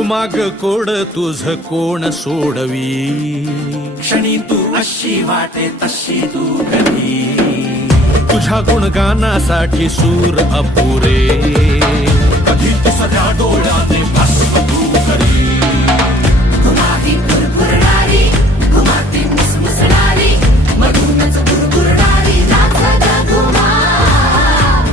घुमाग code तुझ कोण सोडवी, क्षणी तू अशी वाटे तशी तू कधी, तुझ्या गुणगानासाठी सूर अपुरे, कधी तू सगळ्या डोळ्याने